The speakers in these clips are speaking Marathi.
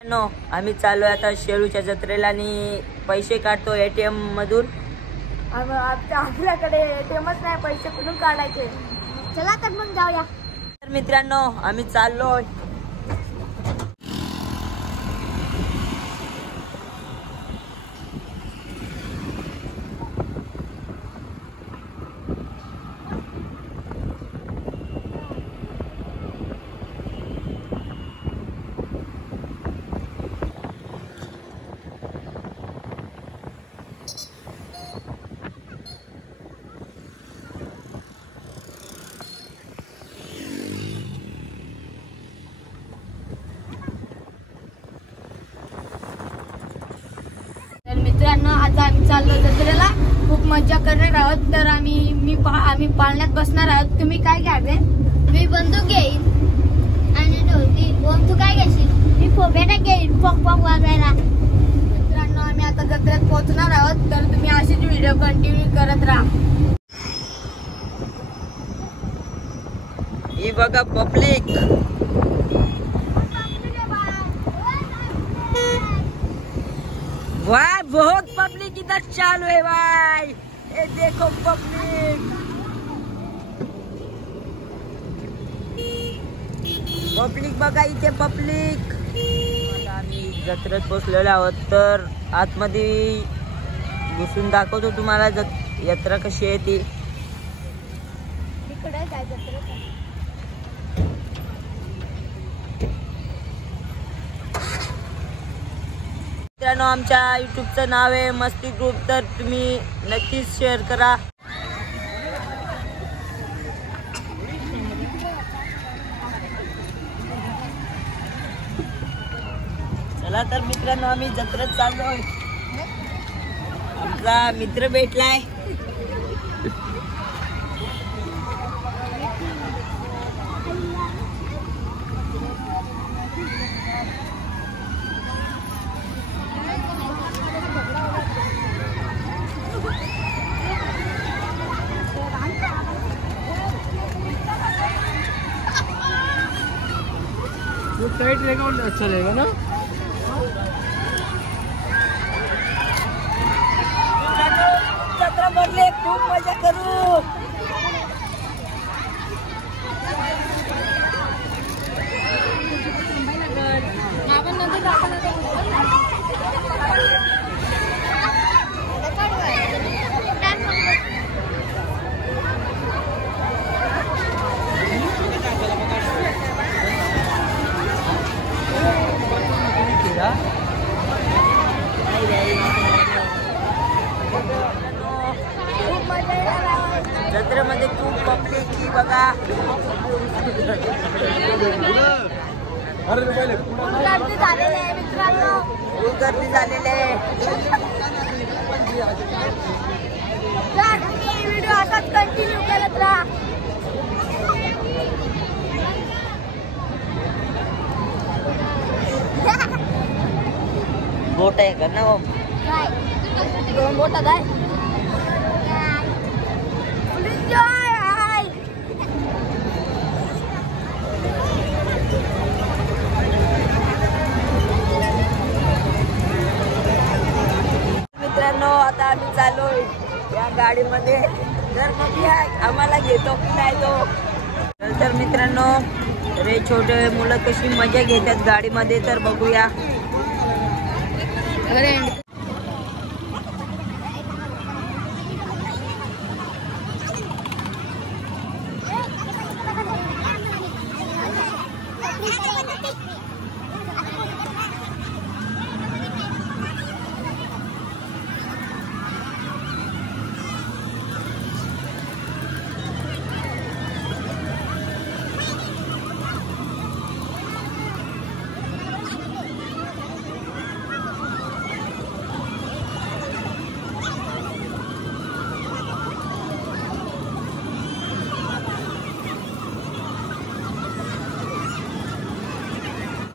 नो आम्ही चाललोय आता शेळूच्या जत्रेला आणि पैसे काढतो एटीएम मधून। आपल्याकडे एटीएमच नाही, पैसे कुठून काढायचे? चला तर मग जाऊया। तर मित्रांनो आम्ही चाललोय। मित्रांनो आता आम्ही चाललो जत्रेला, खूप मजा करणार आहोत। तर आम्ही पाळण्यात बसणार आहोत। तुम्ही काय घ्यावे? मी बंदूक घेईन आणि ढोलकी। ओम तू काय घेशील? मी फोबेटा घेईन, पॉक पॉक वाजायला। मित्रांनो आम्ही आता जत्रेत पोहोचणार आहोत, तर तुम्ही अशीच व्हिडिओ कंटिन्यू करत राहा। ही बघा पब्लिक, वाह बहुत पब्लिक इधर चालू है भाई। ये देखो पब्लिक, पब्लिक बघा इथे पब्लिक। आम्ही जत्रेत पोहोचलेलो आहोत, तर आतमध्ये घुसून दाखवतो तुम्हाला यात्रा कशी आहे ती। इकडे काय जत्रेत मित्रांनो आमच्या युट्यूबचं नाव आहे मस्ती ग्रुप, तर तुम्ही नक्कीच शेअर करा। चला तर मित्रांनो आम्ही जत्रेत चाललोय। आमचा मित्र भेटलाय। वो टाइट रहेगा और अच्छा रहेगा ना। जत्रा भरले, खूप मजा करू। जत्रेमध्ये खूप पब्लिक की बघा, गर्दी झालेली आहे मित्रांनो, खूप गर्दी झालेली आहे। व्हिडिओ असाच कंटिन्यू करत राहा। बोट आहे का ना हो? दोन बोटात आहे। मित्रांनो आता आम्ही चाललोय या गाडीमध्ये, तर बघूया आम्हाला घेतो की नाही तो। तर मित्रांनो रे छोटे मुलं कशी मजा घेतात गाडीमध्ये, तर बघूया।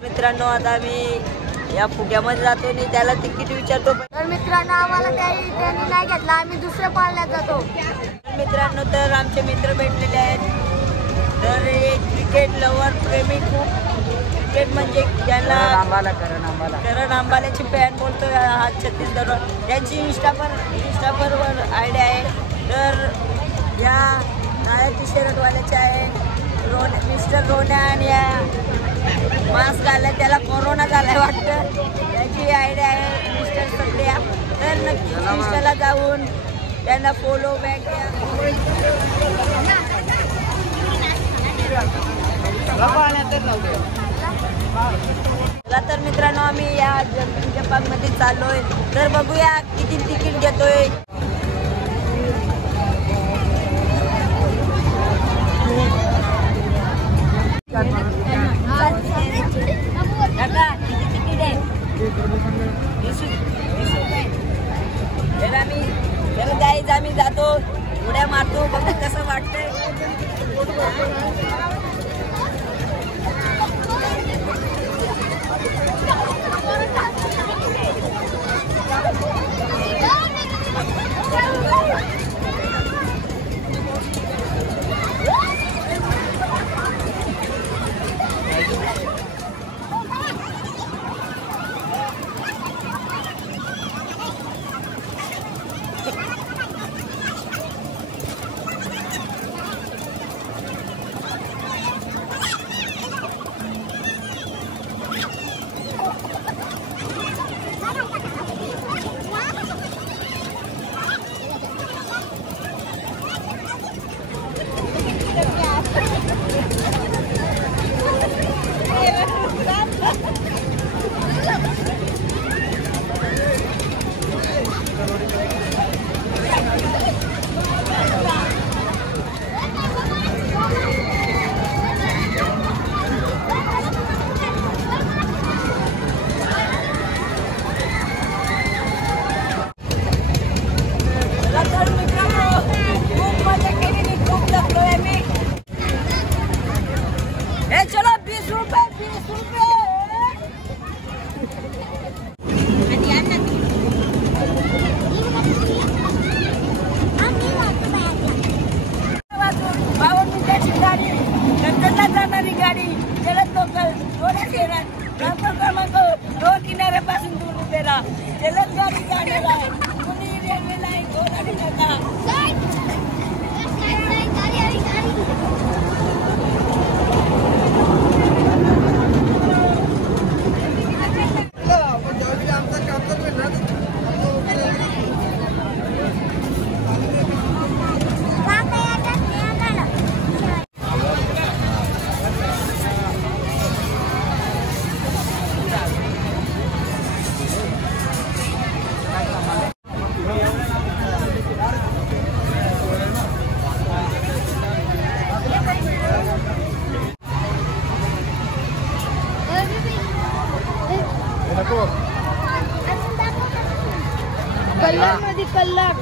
मित्रांनो आता आम्ही या फुग्यामध्ये जातो आणि त्याला तिकीट विचारतो। तर मित्रांनो आम्हाला त्यांनी नाही घेतला, आम्ही दुसऱ्या पाळण्यात जातो। मित्रांनो तर आमचे मित्र भेटलेले आहेत, तर एक क्रिकेट लवर प्रेमी खूप क्रिकेट म्हणजे त्यांना करण आंबाल्याची फॅन बोलतो हा छत्तीसगड. त्यांची इंस्टावरवर आयडिया आहे. तर या काळ्या टी शर्टवाल्याचे आहे मिस्टर रोण्या आणि या मास्क घालाय त्याला कोरोना झालाय वाटतं. त्याची आयडिया आहे मिस्टर सध्या. तर नक्की इंस्टाला जाऊन त्यांना फॉलो बॅक द्या. चला तर मित्रांनो आम्ही या जम्पिंग जपाक मध्ये चाललोय. तर बघूया किती तिकीट घेतोय. काका किती तिकीट आहे? 20 रुपये. तर गाईज आम्ही जातो उड्या मारतो बघू कसं वाटतंय.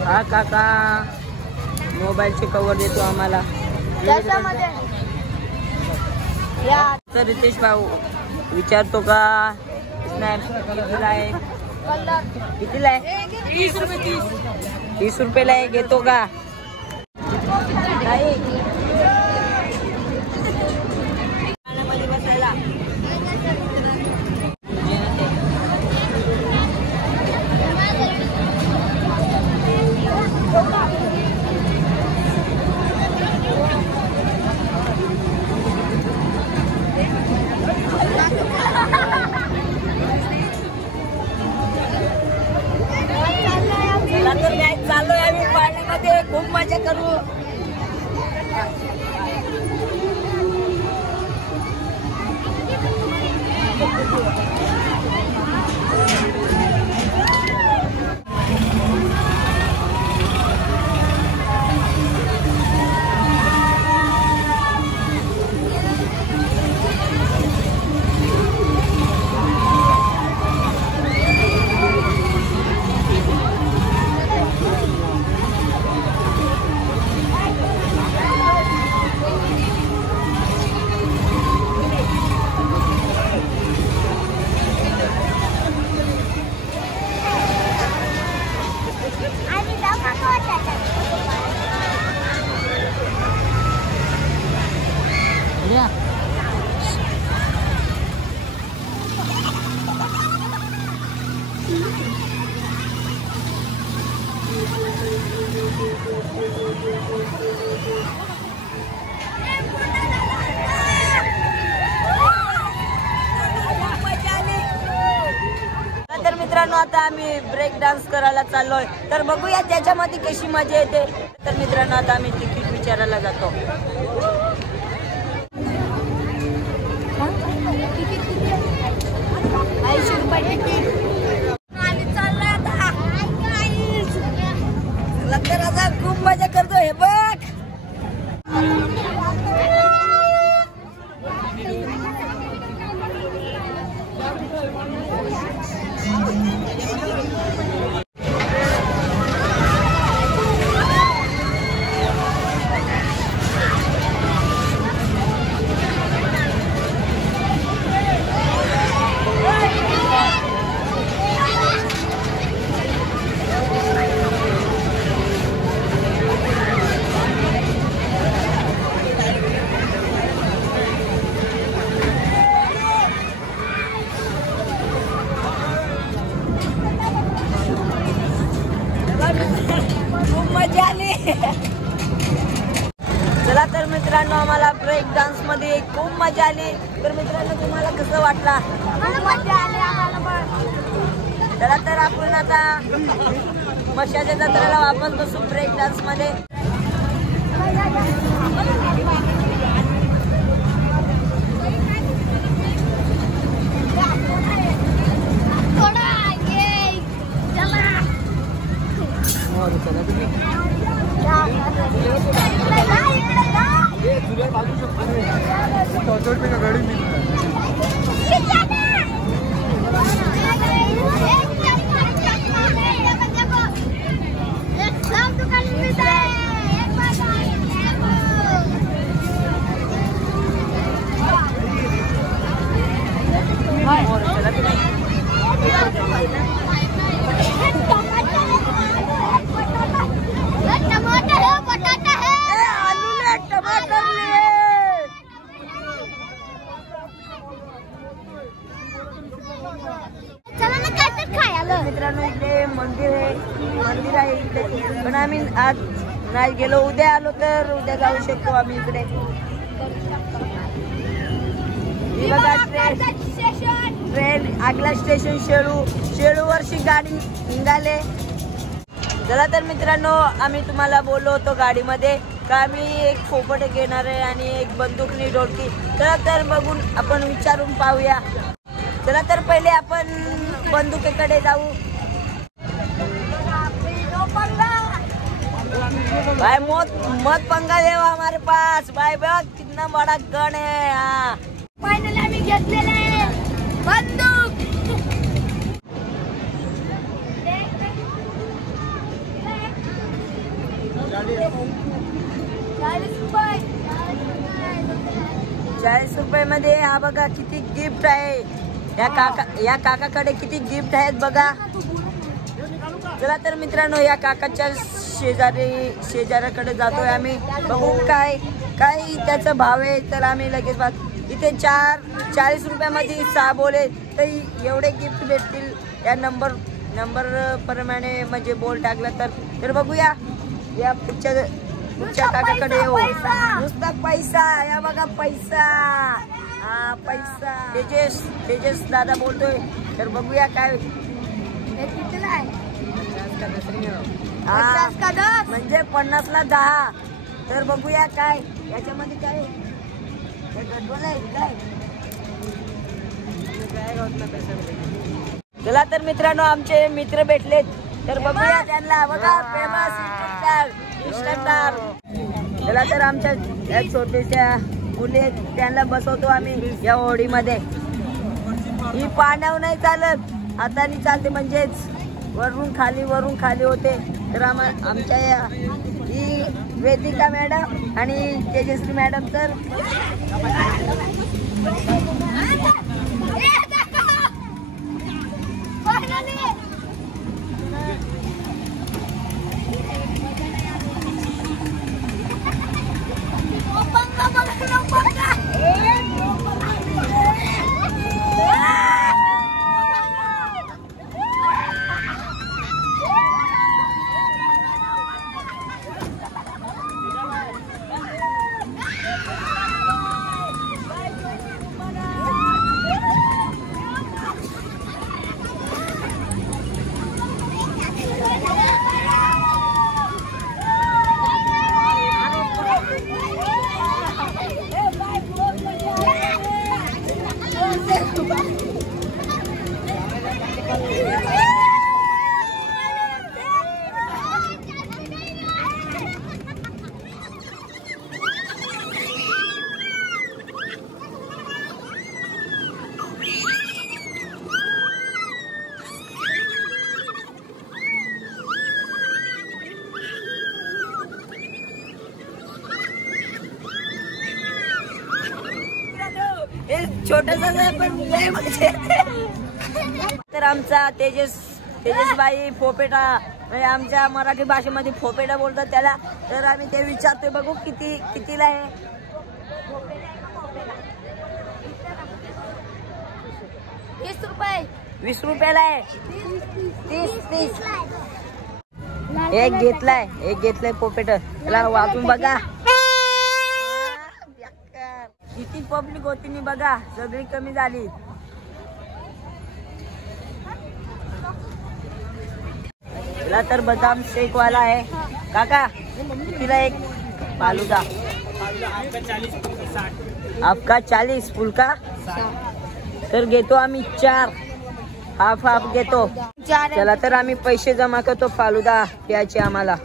हा काका मोबाईलचे कव्हर देतो आम्हाला. तर रितेश भाऊ विचारतो का कितीला आहे? कितीला आहे? 30 रुपये. 30 रुपयाला आहे. घेतो का? नाही बसायला चाललोय आम्ही पाण्यामध्ये. खूप मजा करू. तर मित्रांनो आता आम्ही ब्रेक डान्स करायला चाललोय, तर बघूया त्याच्यामध्ये कशी मजा येते. तर मित्रांनो आता आम्ही तिकीट विचारायला जातो. लग्नाचा खूप मजा करतो हे बघ. चला तर मित्रांनो आम्हाला ब्रेक डान्स मध्ये खूप मजा आली. तर मित्रांनो तुम्हाला कसं वाटला? चला तर आपण आता मशाच्या जत्रेला वापस बसू ब्रेक डान्स मध्ये. मित्रांनो इथे मंदिर आहे इथे, पण आम्ही आज नाही गेलो. उद्या आलो तर उद्या जाऊ शकतो आम्ही इकडे. बघा ट्रेन आगला स्टेशन शेळूवरची गाडी निघाले. चला तर मित्रांनो आम्ही तुम्हाला बोललो होतो गाडीमध्ये का आम्ही एक फोपट घेणार आहे आणि एक बंदूकनी ढोलकी. चला तर बघून आपण विचारून पाहूया. चला तर पहिले आपण बंदुकीकडे जाऊ. भाई मत पंगा देव हमारे पास. भाई बघ कितना बड़ा गन है. हाँ फायनली आम्ही घेतलेले बंदूक. ₹40 मध्ये हा बघा किती गिफ्ट आहे. या काकाकडे किती गिफ्ट आहेत बघा. चला तर मित्रांनो या काकाच्या शेजाऱ्याकडे जातोय आम्ही. बघू काय त्याचा भाव आहे. तर आम्ही लगेच इथे ₹40 मध्ये 6 बोले तर एवढे गिफ्ट भेटतील. या नंबर प्रमाणे म्हणजे बोल टाकलं तर बघूया या पुढच्या काकाकडे हो. नुसता पैसा. या बघा पैसा. हा पैसा. तेजस दादा बोलतोय. तर बघूया काय म्हणजे 50ला 10. तर बघूया काय याच्यामध्ये काय गडबड आहे काय. चला तर मित्रांनो आमचे मित्र भेटलेत. तर बघूया त्यांना. बघा फेमस इंस्टाग्राम. चला तर आमच्या या छोट्याशा मुली त्यांना बसवतो आम्ही या होडीमध्ये. ही पाण्यावर नाही चालत, हाताने चालते. म्हणजेच वरून खाली होते. तर आमच्या ही वेदिका मॅडम आणि तेजस्वी मॅडम. तर छोटासा पण लय मजा येते. तर आमचा तेजसबाई फोपेटा म्हणजे आमच्या मराठी भाषेमध्ये फोपेटा बोलतात त्याला. तर आम्ही ते विचारतोय बघू कितीला आहे. 20 रुपये. 20 रुपयाला आहे. 30. एक घेतलाय पोपेट. त्याला वाचून बघा किती पब्लिक होती मी बघा. सगळी कमी झाली. त्याला तर बदाम शेक वाला आहे. काका कितीला एक फालुदा? आपका 40 फुल का? तर घेतो आम्ही 4. हाफ घेतो. चला तर आम्ही पैसे जमा करतो फालुदा प्यायचे आम्हाला.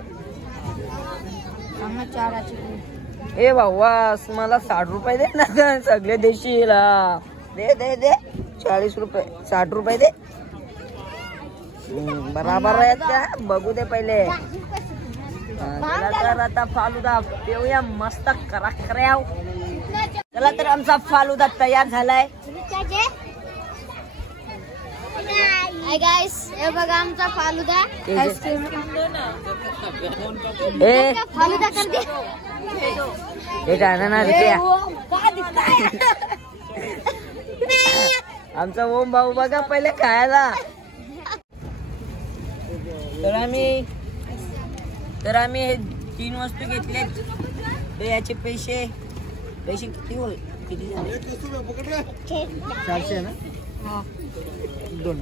ए वास मला 60 रुपये दे ना. सगळे देशील. दे 40 रुपये 60 रुपये दे. बराबर आहेत का बघू दे पहिले. तर आता फालुदा पिऊया मस्त कराव. चला तर आमचा फालुदा तयार झालाय. हाय गाइस, हे बघा आमचा फालुदा. फालुदा कर दे. एक अनानास द्या. आमचा ओम भाऊ बघा पहिले खायला. तर आम्ही हे 3 वस्तू घेतले. तर याचे पैसे किती झाले? 400 ना. 2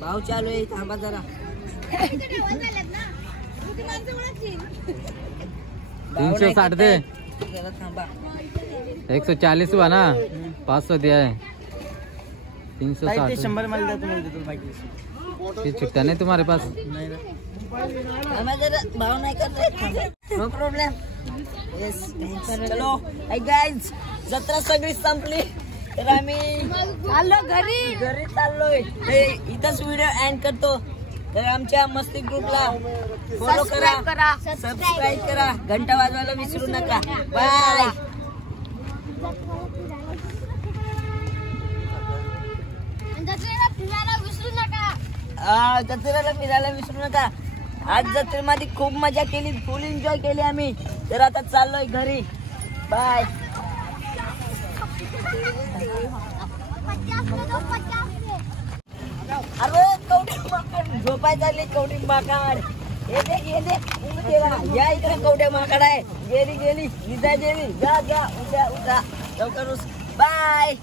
भाव चालू आहे. थांबा जरा. 360 दे. जरा थांबा. 140 हुआ ना. 500 दिया है. 360. 100 मला देतो. ये छुट्टा नहीं तुम्हारे पास? आम्हाला जरा भाव नाही करत. No problem. चलो गाईज जत्रा सगळी संपली. तर आम्ही चाललो घरी चाललोय. इथंच व्हिडिओ एंड करतो. तर आमच्या मस्ती ग्रुपला फॉलो करा, सबस्क्राईब करा, घंटा वाजवायला विसरू नका. बाय. जत्रेला फिरायला विसरू नका. आज जत्रेमध्ये खूप मजा केली. फुल एन्जॉय केली आम्ही. तर आता चाललोय घरी. बाय. अरे कवडी माकड झोपाय चालली. कवडी माकड ये दे या इकडे. कवड्या माकड आहे. गेली निजा गेली. जा उठा लवकर. बाय.